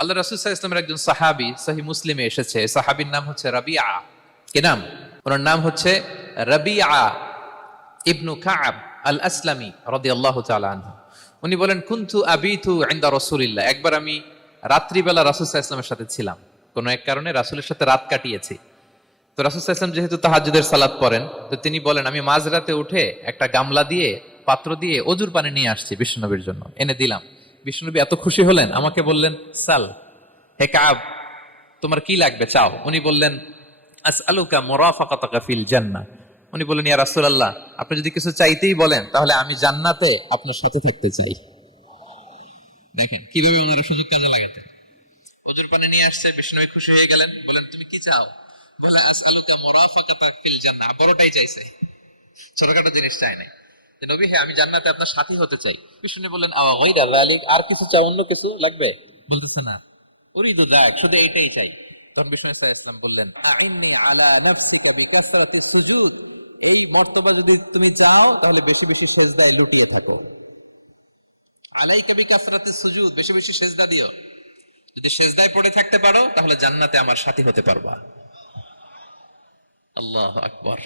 আল্লাহ রাসূল সাল্লাল্লাহু আলাইহি ওয়াসাল্লামের একজন সাহাবী সহিহ মুসলিমে এসেছে, সাহাবীর নাম হচ্ছে রাবিআ। কি নাম? ওনার নাম হচ্ছে রাবিআ ইবনু কাব আল আসলামি রাদিয়াল্লাহু তাআলা আনহু। উনি বলেন, কুনতু আবিতু ইনদা রাসূলিল্লাহ, একবার আমি রাত্রিবেলা রাসূল সাল্লাল্লাহু আলাইহি ওয়াসাল্লামের সাথে ছিলাম, কোন এক কারণে রাসূলের সাথে রাত কাটিয়েছি। তো রাসূল সাল্লাল্লাহু আলাইহি ওয়াসাল্লাম যেহেতু তাহাজ্জুদের সালাত পড়েন, তো তিনি বলেন, আমি মাঝরাতে উঠে একটা গামলা দিয়ে, পাত্র দিয়ে অজুর পানি নিয়ে আসছি বিশ্বনবীর জন্য, এনে দিলাম। বিশ্বনবী এত খুশি হলেন, আমাকে বললেন, সাল, হে কাব, তোমার কি লাগবে চাও। উনি বললেন, আসআলুকা মুরাফাকাতাকা ফিল জান্নাহ। উনি বললেন, ইয়া রাসূলুল্লাহ, আপনি যদি কিছু চাইতেই বলেন তাহলে আমি জান্নাতে আপনার সাথে থাকতে চাই। দেখেন কিভাবে ওনারা সুযোগ কাজে লাগাতেন। অজুর পানি নিয়ে আসছে, বিষ্ণু খুশি হয়ে গেলেন, বলেন, তুমি কি চাও? বলে, আসআলুকা মুরাফাকাতাকা ফিল জান্নাহ। বড়টাই চাইছে, ছোটখাটো জিনিস চাই নাই। যে নবী, হ্যাঁ, আমি জান্নাতে আপনার সাথী হতে চাই। বিষ্ণু বললেন, আওয়া গায়রা যালিক, আর কিছু চাও, অন্য কিছু লাগবে? বলতেছে, না, উরিদু যাক, শুধু এইটাই চাই। তখন বিষ্ণু সাল্লাল্লাহু আলাইহি ওয়াসাল্লাম বললেন, আইন্নি আলা নাফসিকা বিকাসরাতিস সুজুদ, এই মর্তবা যদি তুমি চাও তাহলে বেশি বেশি সেজদায় লুটিয়ে থাকো। আলাইকা বিকাসরাতিস সুজুদ, বেশি বেশি সেজদা দিও। যদি সেজদায় পড়ে থাকতে পারো তাহলে জান্নাতে আমার সাথী হতে পারবা। আল্লাহু আকবার।